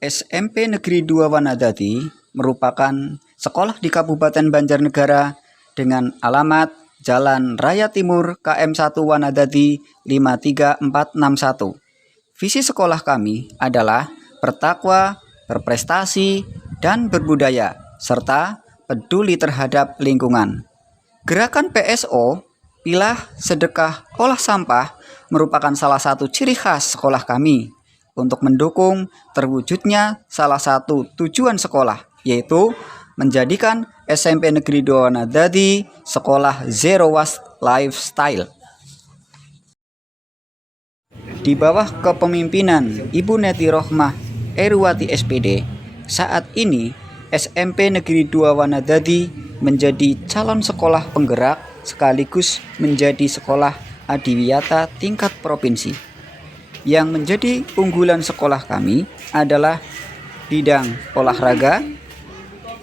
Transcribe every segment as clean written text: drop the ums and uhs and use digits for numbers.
SMP Negeri 2 Wanadadi merupakan sekolah di Kabupaten Banjarnegara dengan alamat Jalan Raya Timur KM 1 Wanadadi 53461. Visi sekolah kami adalah bertakwa, berprestasi, dan berbudaya, serta peduli terhadap lingkungan. Gerakan PSO, Pilah, Sedekah, Olah Sampah, merupakan salah satu ciri khas sekolah kami untuk mendukung terwujudnya salah satu tujuan sekolah, yaitu menjadikan SMP Negeri 2 Wanadadi sekolah Zero Waste Lifestyle. Di bawah kepemimpinan Ibu Neti Rohmah Eruwati SPD, saat ini SMP Negeri 2 Wanadadi menjadi calon sekolah penggerak sekaligus menjadi sekolah adiwiyata tingkat provinsi. Yang menjadi unggulan sekolah kami adalah bidang olahraga,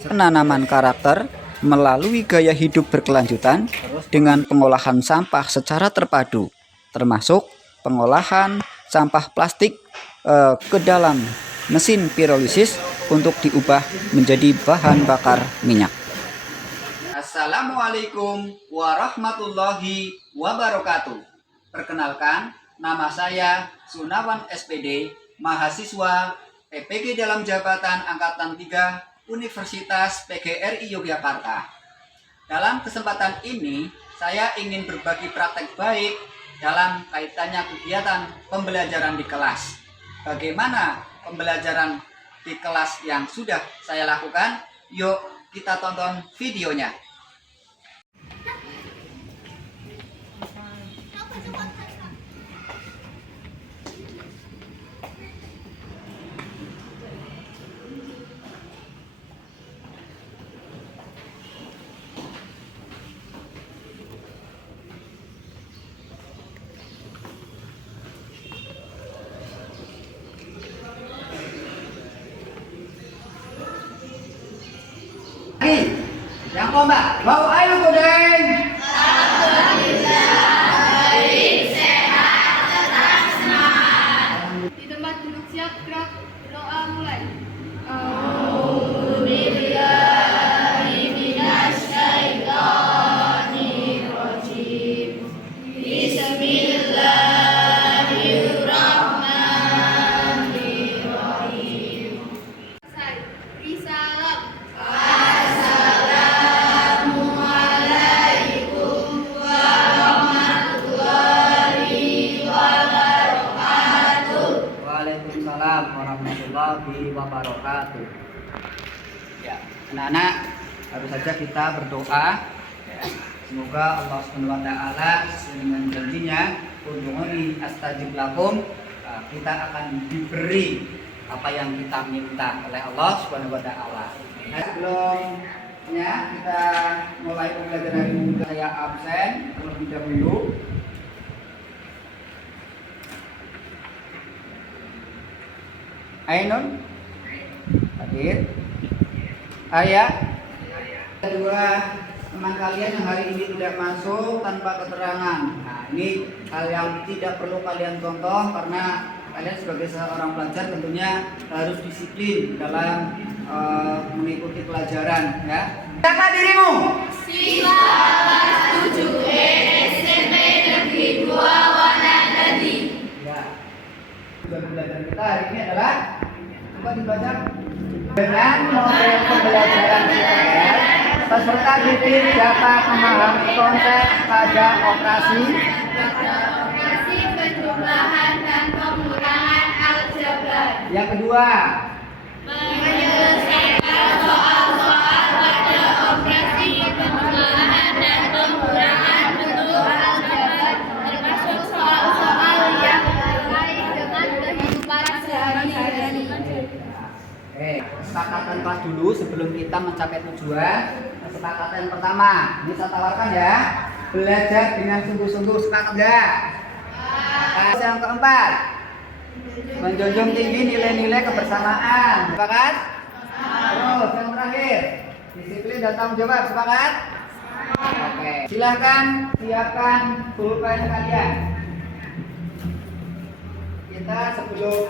penanaman karakter melalui gaya hidup berkelanjutan dengan pengolahan sampah secara terpadu, termasuk pengolahan sampah plastik ke dalam mesin pirolisis untuk diubah menjadi bahan bakar minyak. Assalamualaikum warahmatullahi wabarakatuh. Perkenalkan, nama saya Sunawan SPD, mahasiswa PPG dalam jabatan Angkatan 3 Universitas PGRI Yogyakarta. Dalam kesempatan ini, saya ingin berbagi praktek baik dalam kaitannya kegiatan pembelajaran di kelas. Bagaimana pembelajaran di kelas yang sudah saya lakukan? Yuk kita tonton videonya. Yang kompak, mau ayo kodeng. Baik, sehat, tetap semangat. Di tempat duduk siap, gerak, doa mulai. A'udzubillahi minasyaitonirrajim. Bismillahirrahmanirrahim. Risalam. Waalaikumsalam warahmatullahi wabarakatuh. Ya, anak-anak, baru saja kita berdoa. Ya, semoga Allah Subhanahu wa taala dengan janjinya, ud'uuni astajib lakum, kita akan diberi apa yang kita minta oleh Allah Subhanahu wa taala. Nah, sebelumnya kita mulai pembelajaran hari ini, saya absen terlebih dahulu. Ainun hadir. Ayah. Kedua teman kalian yang hari ini tidak masuk tanpa keterangan. Nah, ini hal yang tidak perlu kalian contoh karena kalian sebagai seorang pelajar tentunya harus disiplin dalam mengikuti pelajaran, ya. Siapa dirimu? Siswa kelas 7 SMP Negeri 2 Wanadadi. Ya. Tujuan pembelajaran kita hari ini adalah, coba dibaca, dengan model pembelajaran CPR peserta didik dapat memahami konsep pada operasi penjumlahan dan pengurangan aljabar. Yang kedua, Menyelesaikan soal-soal pada operasi penjumlahan dan pengurangan bentuk aljabar, termasuk soal-soal yang terkait dengan kehidupan sehari-hari. kesepakatan kelas dulu sebelum kita mencapai tujuan. Kesepakatan pertama, ini saya tawarkan ya, belajar dengan sungguh-sungguh, sepakat ya? Yang keempat, menjunjung tinggi nilai-nilai kebersamaan, sepakat? Terus yang terakhir, disiplin dan tanggung jawab, sepakat? Oke, silahkan siapkan pulpen kalian. Kita sebelum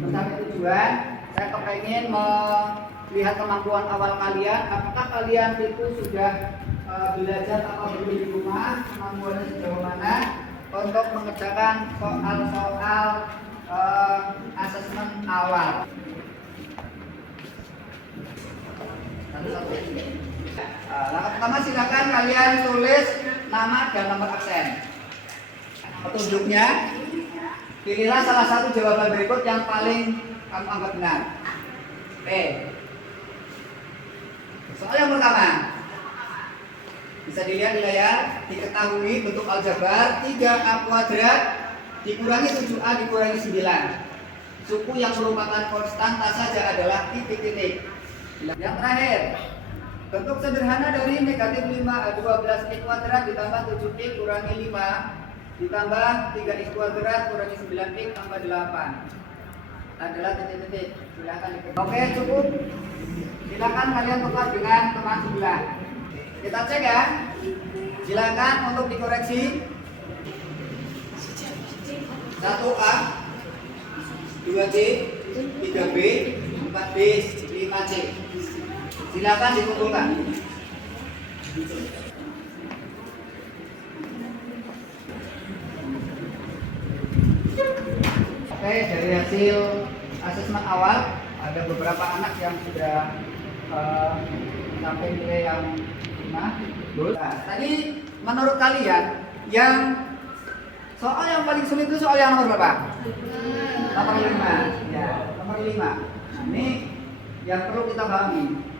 Mencapai tujuan, saya kepengen melihat kemampuan awal kalian. Apakah kalian itu sudah belajar atau belum di rumah, kemampuannya sejauh mana untuk mengerjakan soal-soal asesmen awal. Langkah pertama, silakan kalian tulis nama dan nomor absen. Petunjuknya, pilihlah salah satu jawaban berikut yang paling kamu anggap benar. Oke. Soal yang pertama, bisa dilihat di layar. Diketahui bentuk aljabar 3A kuadrat dikurangi 7A dikurangi 9. Suku yang merupakan konstanta saja adalah titik-titik. Yang terakhir, bentuk sederhana dari negatif 12x kuadrat ditambah 7x kurangi 5 ditambah 3x kuadrat kurangi 9x tambah 8 adalah titik-titik. Silahkan diketik. Oke, cukup. Silakan kalian tukar dengan teman sebelah. Kita cek ya. Silakan untuk dikoreksi. 1A, 2C, 3B, 4B, 5C. Silakan dikumpulkan. Oke, dari hasil asesmen awal ada beberapa anak yang sudah sampai nilai yang 5. Nah, tadi menurut kalian yang soal yang paling sulit itu soal yang nomor berapa? Nomor 5. Ya, nomor 5. Nah, ini yang perlu kita pahami.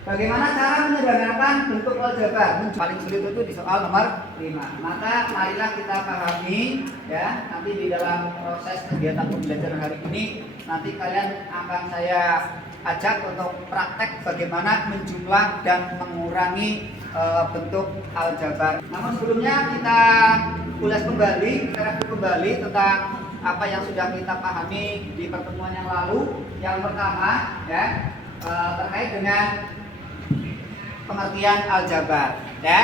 Bagaimana cara menyederhanakan bentuk aljabar? Paling sulit itu di soal nomor 5. Maka marilah kita pahami ya, nanti di dalam proses kegiatan pembelajaran hari ini nanti kalian akan saya ajak untuk praktek bagaimana menjumlah dan mengurangi bentuk aljabar. Namun sebelumnya kita ulas kembali, kita review kembali tentang apa yang sudah kita pahami di pertemuan yang lalu. Yang pertama ya, terkait dengan pengertian aljabar ya.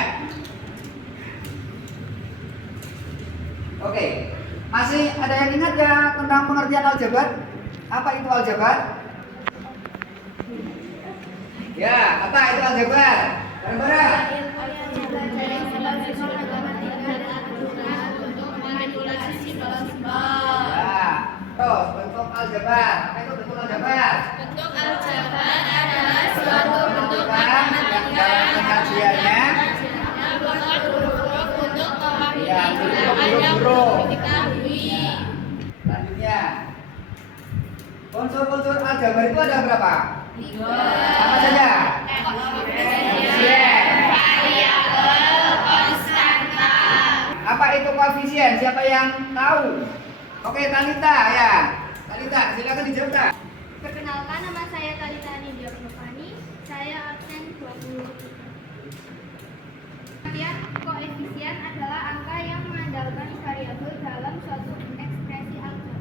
Oke, masih ada yang ingat ya tentang pengertian aljabar? Apa itu aljabar? Ya, apa itu aljabar? Bareng-bareng. Ya, terus bentuk aljabar. Apa itu bentuk aljabar? Bentuk aljabar adalah suatu bentuk yang dalam pengajiannya huruf-huruf untuk ya, mewakili huruf. diketahui. Selanjutnya, unsur-unsur aljabar itu ada berapa? 3. Apa saja? Koefisien, variabel, konstanta. Apa itu koefisien? Siapa yang tahu? Oke, Talita ya. Talita, silakan dijawab. Tak? Perkenalkan, nama saya Talita Nidya Purvani. Saya absen 20. Kemudian, koefisien adalah angka yang mengandalkan variabel dalam suatu ekspresi aljabar.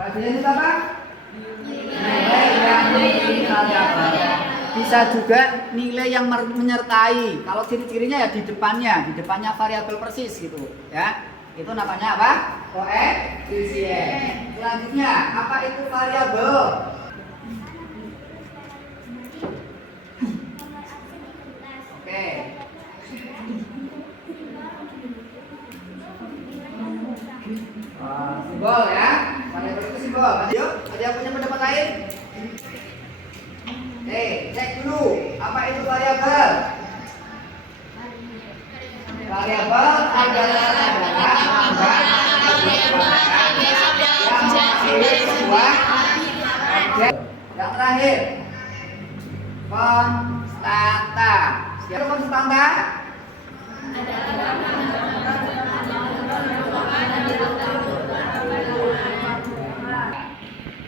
Koefisien itu apa? Nilai yang memiliki aljabar. Bisa juga nilai yang menyertai. Kalau ciri-cirinya ya di depannya variabel persis gitu ya. Itu namanya apa? Koefisien. Selanjutnya, apa itu variabel? Oke. Simbol ya. Variabel itu simbol. Yuk, ada yang punya pendapat lain? Cek dulu. Apa itu variabel? Variabel adalah angka yang mewakili sebuah objek. Yang terakhir, konstanta. Siapa konstanta?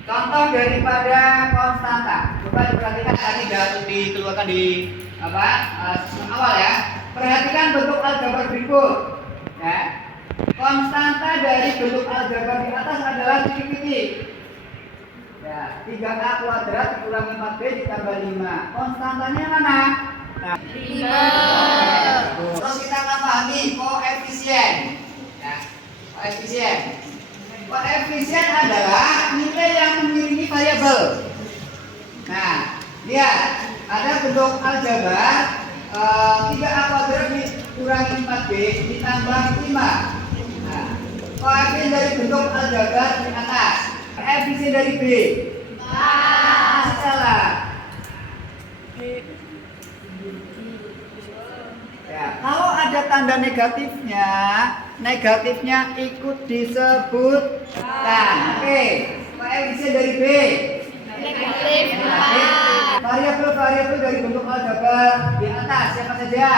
Contoh daripada konstanta. Coba diperhatikan tadi sudah dikeluarkan di awal ya. Perhatikan bentuk aljabar berikut. Ya. Konstanta dari bentuk aljabar di atas adalah titik-titik. Ya, 3A kuadrat dikurangi 4B ditambah 5. Konstantanya mana? Nah, 5. Terus kita akan pahami koefisien. Ya, koefisien. Koefisien adalah nilai yang mengiringi variabel. Nah, lihat, ada bentuk aljabar 3A kuadrat dikurangi 4B ditambah 5. Nah, koefisien dari bentuk aljabar di atas, koefisien dari B. Masih salah. Ya, kalau ada tanda negatifnya ikut disebutkan. Oke, koefisien dari B. Negatif. Variabel-variabel dari bentuk aljabar di atas siapa saja?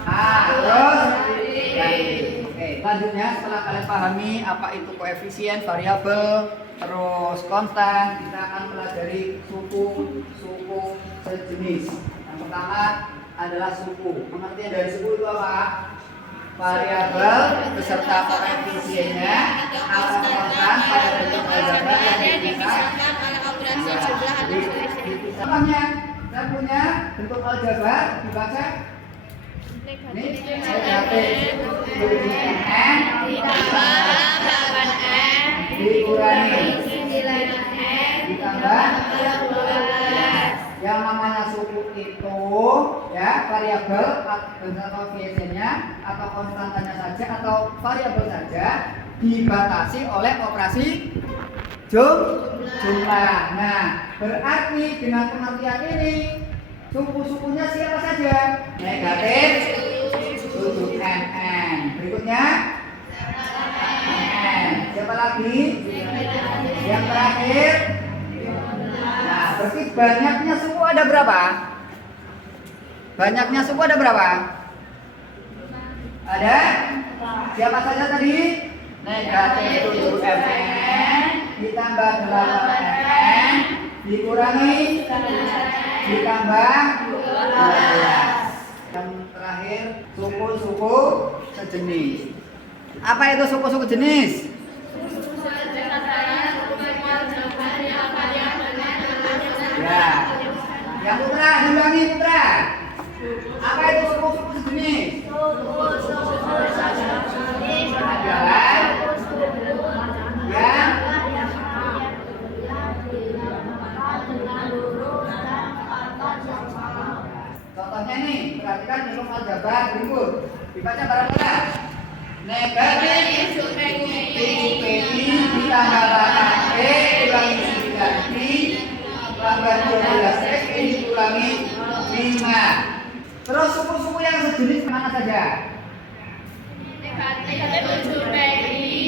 Terus oke, selanjutnya setelah kalian pahami apa itu koefisien, variabel, terus konstan, kita akan pelajari suku sejenis. Yang pertama adalah suku. Pengertian dari suku itu apa? Variabel beserta koefisiennya atau konstan pada bentuk aljabar yang dipisahkan oleh operasi jumlah atau selisih. Contohnya, saya punya bentuk aljabar dibaca ini negatif 7n Ditambah 8n dikurangi 9n ditambah 12. yang namanya suku itu ya variabel bentuk koefisiennya atau konstantanya saja atau variabel saja dibatasi oleh operasi jumlah. Nah, berarti dengan pengertian ini suku-sukunya siapa saja? Negatif 7nn. Berikutnya n. Siapa lagi? Yang terakhir. Nah, berarti banyaknya suku ada berapa? Banyaknya suku ada berapa? Ada? Siapa saja tadi? Negatif 7mn ditambah 8n dikurangi ditambah 12. Yang terakhir suku-suku sejenis. Apa itu suku-suku jenis? Ya. Yang putra, ulangi putra. Apa itu suku-suku sejenis? Adalah yang contohnya nih, perhatikan bentuk aljabar berikut. Dibaca bareng-bareng. Negatif 7p ditambah 8p dikurangi 9p tambah 12x dikurangi 5. Terus suku-suku yang sejenis mana saja? Negatif 7p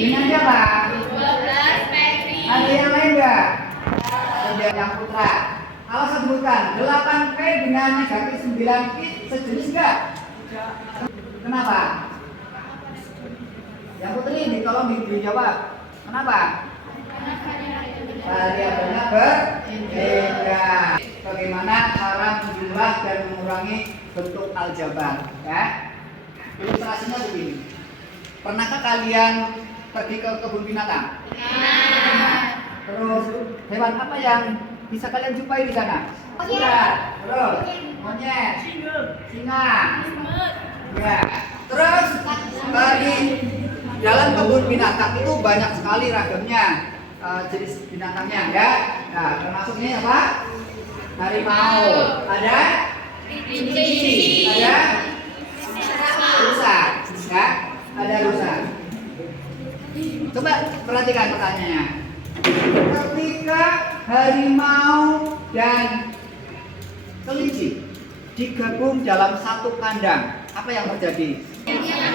Dengan siapa? 12p. Ada yang lain enggak? Ada yang putra. Kalau saya sebutkan 8p dengan negatif 9p sejenis enggak? Kenapa? Yang putri tolong dijawab. Kenapa? Variabelnya berbeda. Bagaimana cara menjumlah dan mengurangi bentuk aljabar? Ya. Ilustrasinya begini. Pernahkah kalian pergi ke kebun binatang? Terus hewan apa yang bisa kalian jumpai di sana? Ular. Terus monyet, singa. Ya. Terus di dalam kebun binatang itu banyak sekali ragamnya jenis binatangnya ya. Nah, termasuk ini apa? Harimau. Ada? Kelinci. Ada? Rusa. Ya, ada rusa. Coba perhatikan pertanyaannya. Ketika harimau dan kelinci digabung dalam satu kandang, apa yang terjadi?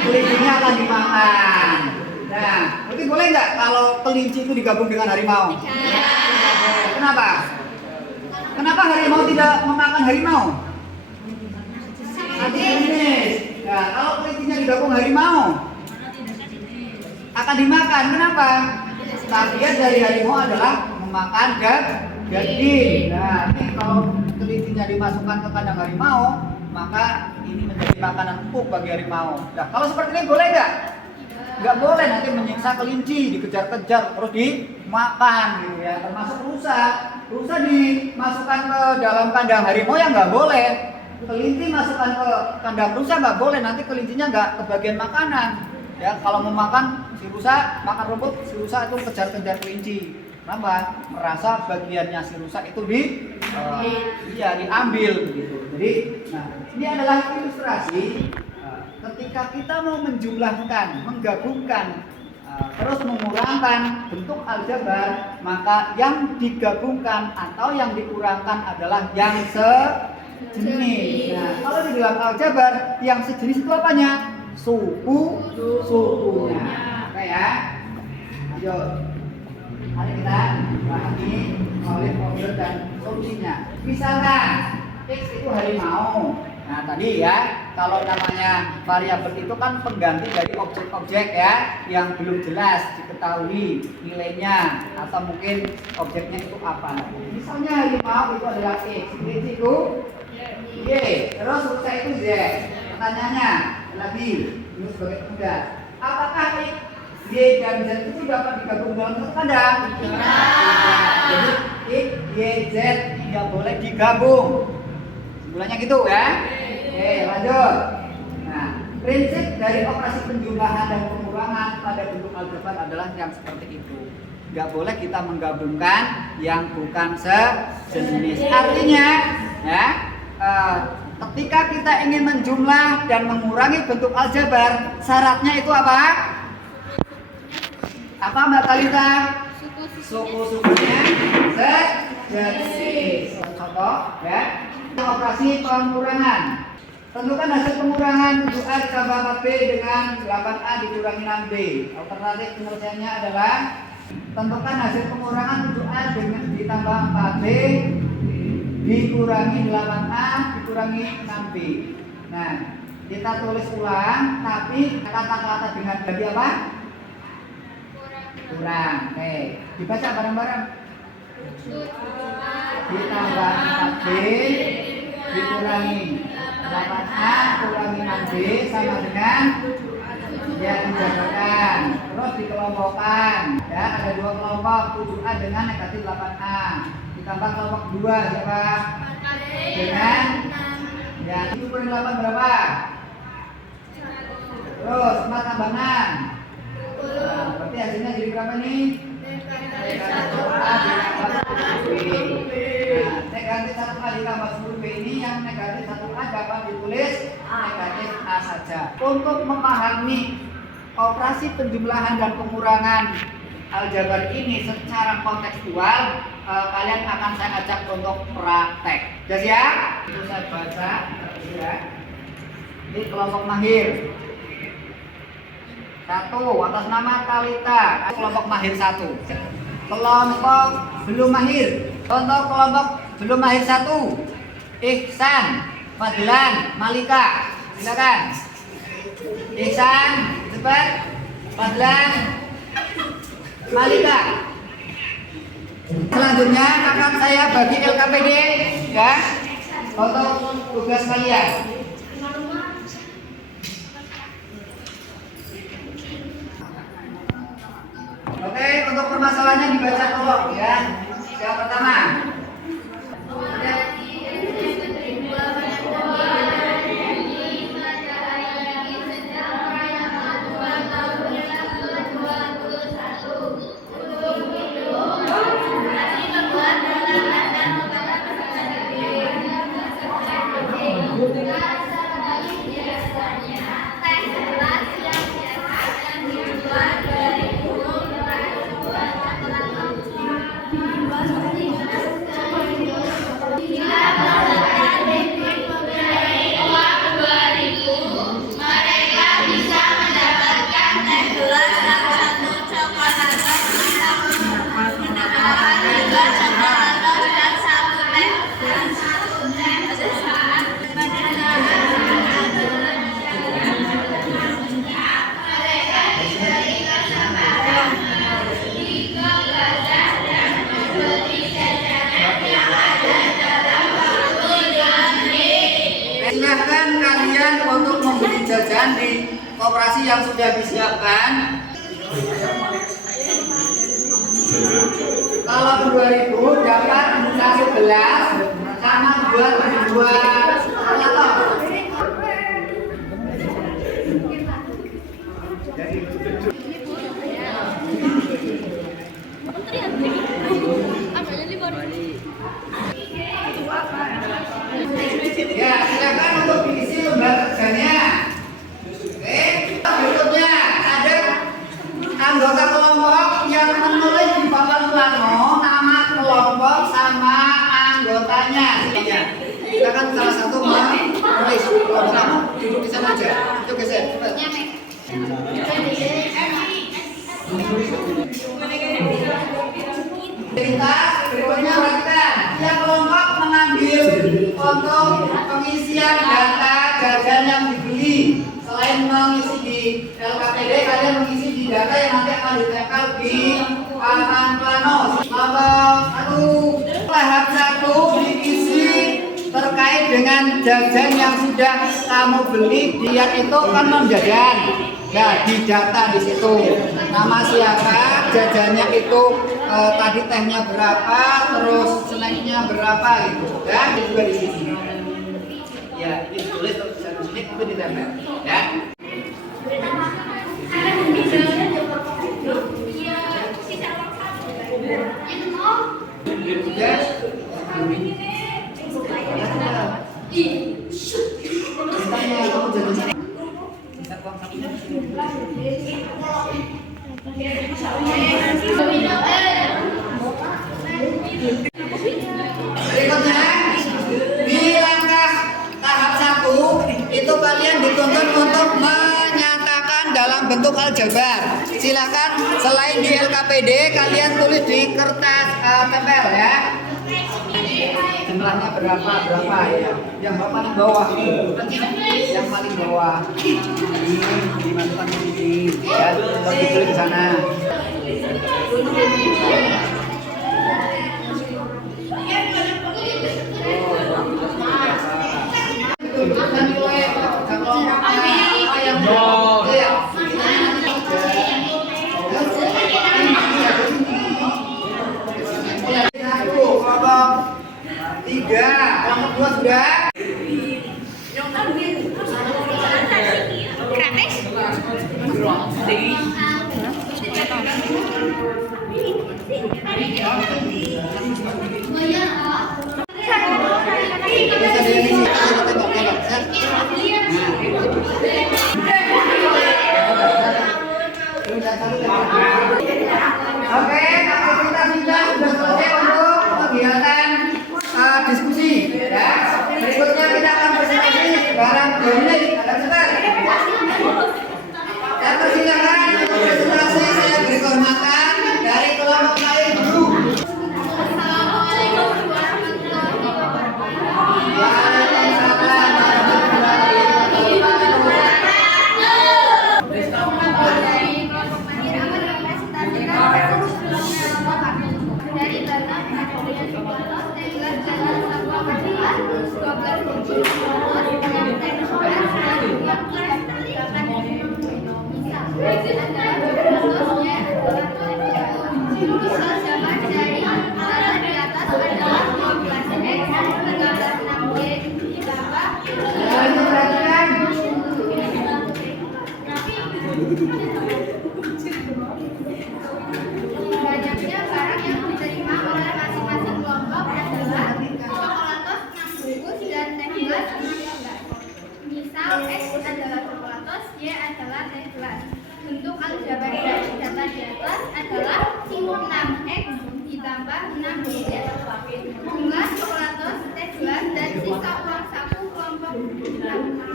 Kelincinya akan dimakan. Nah, berarti boleh nggak kalau kelinci itu digabung dengan harimau? Kenapa? Kenapa harimau tidak memakan harimau? Jenis. Nah, kalau kelincinya digabung harimau akan dimakan. Kenapa? Tabiat dari harimau adalah memakan daging. Nah, ini kalau kelincinya dimasukkan ke kandang harimau, maka ini menjadi makanan empuk bagi harimau. Nah, kalau seperti ini boleh nggak? Nggak boleh, nanti menyiksa kelinci, dikejar-kejar, terus dimakan gitu ya. Termasuk rusa. Rusa dimasukkan ke dalam kandang harimau ya nggak boleh. Kelinci masukkan ke kandang rusa nggak boleh, nanti kelincinya nggak kebagian makanan. Ya, kalau mau makan si rusa, makan rumput, si rusa itu kejar-kejar kelinci. Kenapa? Merasa bagiannya si rusa itu diambil begitu. Jadi, nah, ini adalah ilustrasi ketika kita mau menjumlahkan, menggabungkan, terus mengurangkan bentuk aljabar, maka yang digabungkan atau yang dikurangkan adalah yang sejenis. Nah, kalau di dalam aljabar yang sejenis itu apanya? Sukunya. Oke ya. Ayo. Mari kita pahami oleh problem dan solusinya. Misalkan X itu harimau. Nah, tadi ya, kalau namanya variabel itu kan pengganti dari objek-objek ya yang belum jelas diketahui nilainya atau mungkin objeknya itu apa. Misalnya harimau itu adalah X, itu Y, terus rusa itu Z. Pertanyaannya lagi, ini sebagai pemuda, apakah X, Y, dan Z itu dapat digabung dalam satu kandang? Jadi X, Y, Z tidak boleh digabung. Simpulannya gitu ya. Oke, lanjut. Nah, prinsip dari operasi penjumlahan dan pengurangan pada bentuk aljabar adalah yang seperti itu. Nggak boleh kita menggabungkan yang bukan sejenis. Artinya, ya, ketika kita ingin menjumlah dan mengurangi bentuk aljabar, syaratnya itu apa? Apa Mbak Talita? Suku-sukunya sejenis. Contoh, ya. Operasi pengurangan. Tentukan hasil pengurangan 7A ditambah 4B dengan 8A dikurangi 6B. Alternatif penyelesaiannya adalah tentukan hasil pengurangan 7A dengan ditambah 4B dikurangi 8A dikurangi 6B. Nah, kita tulis ulang, tapi kata-kata dengan ganti apa? Kurang. Oke, dibaca bareng-bareng. Ditambah 4B dikurangi 8A kurangi 6B sama dengan ya dijadikan, terus dikelompokkan ya, ada dua kelompok 7A dengan negatif 8A ditambah kelompok 2 siapa? Dengan ya itu kurangi 8 berapa? Terus 4 tambah 6 berarti hasilnya jadi berapa nih? Negatif 1A ditambah 10B. Nah, negatif 1A ditambah 10B ini yang negatif 1A dapat ditulis negatif A saja. Untuk memahami operasi penjumlahan dan pengurangan aljabar ini secara kontekstual, kalian akan saya ajak untuk praktek. Jelas ya? Itu saya baca ya. Ini kelompok mahir. 1 atas nama Talita, kelompok mahir 1. Kelompok belum mahir. Contoh kelompok belum mahir 1. Ihsan, Fadlan, Malika. Silakan. Ihsan, cepat. Fadlan, Malika. Selanjutnya akan saya bagi LKPD ya untuk tugas kalian. Oke, untuk permasalahannya dibaca tolong ya. Yang pertama. Silahkan kalian untuk membeli jajan di koperasi yang sudah disiapkan. Kalau 2000 dapat satu gelas sama dua Ya, silakan untuk diisi lembar kerjanya. Oke, berikutnya ada anggota kelompok yang menulis di papan plano nama kelompok sama anggotanya. Silakan salah satu menulis kelompok. Duduk di sana aja. Itu geser. Cepat. Lintas berikutnya perhatikan. Tiap kelompok mengambil untuk pengisian data jajan yang dibeli. Selain mengisi di LKPD, kalian mengisi di data yang nanti akan ditempel di papan plano. Tahap 1 diisi terkait dengan jajan yang sudah kamu beli. Dia itu kan non-jajan. Nah, di data di situ nama siapa, jajannya itu tadi tehnya berapa, terus snacknya berapa gitu. Dan itu juga di sini. Ya, ini ditulis terus di sini itu ditempel. Ya. Berikutnya di langkah tahap 1 itu kalian dituntut untuk menyatakan dalam bentuk aljabar. Silakan selain di LKPD kalian tulis di kertas tempel ya. Jumlahnya berapa ya? Yang paling bawah. Yang paling bawah. Ini dimasukkan di sini ya. Tulis di sana. Tiga, kelompok 2 sudah. Oke, aktivitas kita sudah selesai untuk kegiatan diskusi. Ya, berikutnya kita akan presentasi barang domestik. Ada sebentar. Dan persilakan untuk presentasi saya beri kehormatan dari kelompok lain dulu. Assalamualaikum warahmatullahi wabarakatuh. Dari Batam, banyaknya barang yang diterima oleh masing-masing kelompok adalah coklatos 6 bungkus dan teh gelas 6 gelas. Misal X adalah coklatos, Y adalah teh gelas. Bentuk aljabar dari data di atas adalah 6X ditambah 6Y. Jumlah coklatos, teh gelas, dan sisa uang saku kelompok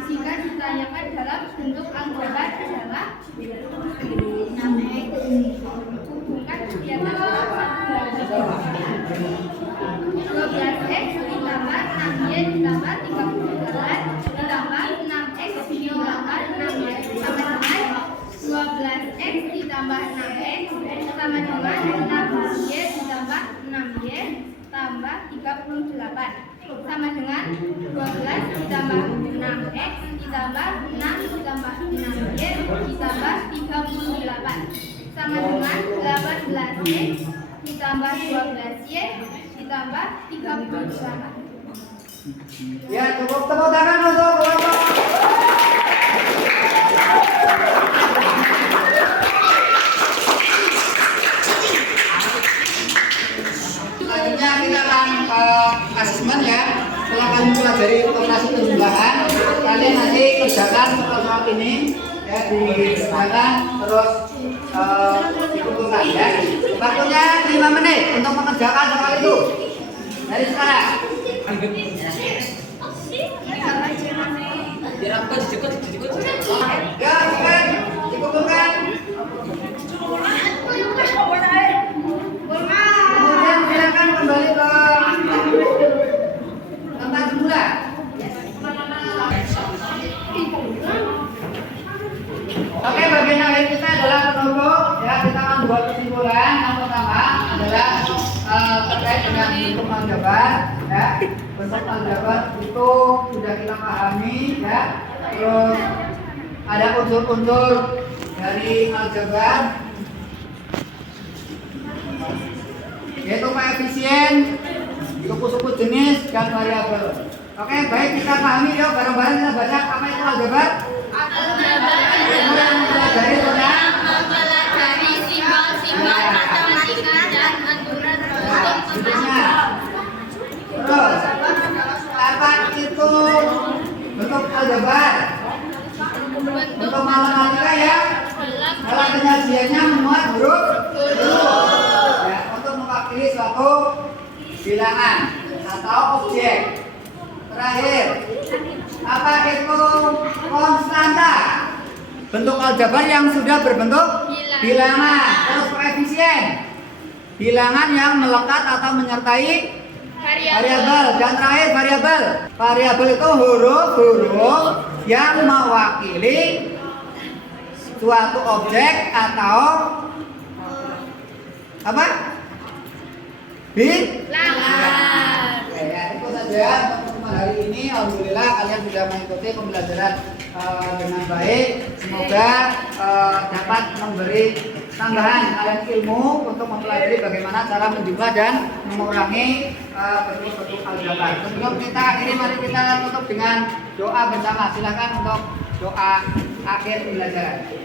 jika ditanyakan dalam bentuk aljabar adalah 6X. Hubungkan di atas dalam satu 12X ditambah 6Y ditambah 38 ditambah 6X ditambah 6Y sama dengan 12X ditambah 6X sama dengan 6Y ditambah 6Y tambah 38 sama dengan 12 ditambah 6X ditambah 6 ditambah 6Y ditambah 38 sama dengan 18X ditambah 12Y ditambah 38. Ya, cukup tepuk tangan untuk kelompok. mempelajari operasi penjumlahan, kalian nanti kerjakan soal ini ya dikerjakan terus dikumpulkan ya. Waktunya 5 menit untuk mengerjakan soal itu. Dari sekarang. Ya, bukan dikumpulkan. Kemudian silakan kembali ke tempat semula. Oke, bagian akhir kita adalah penutup. Ya, kita akan buat kesimpulan. Yang pertama adalah terkait dengan bentuk aljabar. Ya, bentuk aljabar itu sudah kita pahami. Ya, terus ada unsur-unsur dari aljabar, yaitu koefisien, suku-suku jenis dan variabel. Oke, baik, kita pahami yuk bareng-bareng kita baca apa itu aljabar. Mempelajari tentang Mempelajari simbol-simbol matematika dan aturan bentuknya. Terus, apa itu bentuk aljabar? Bentuk matematika ya, kalau penyajiannya memuat huruf ya, untuk mewakili suatu bilangan atau objek. Terakhir, apa itu konstanta? Bentuk aljabar yang sudah berbentuk bilangan. Terus koefisien, bilangan yang melekat atau menyertai variabel. Dan terakhir variabel. Variabel itu huruf-huruf yang mewakili suatu objek atau apa? Bilangan. Ya, itu saja untuk hari ini. Alhamdulillah kalian sudah mengikuti pembelajaran dengan baik. Semoga dapat memberi tambahan kalian ilmu untuk mempelajari bagaimana cara menjumlah dan mengurangi bentuk-bentuk aljabar. Sebelum kita akhiri, mari kita tutup dengan doa bersama. Silakan untuk doa akhir pembelajaran.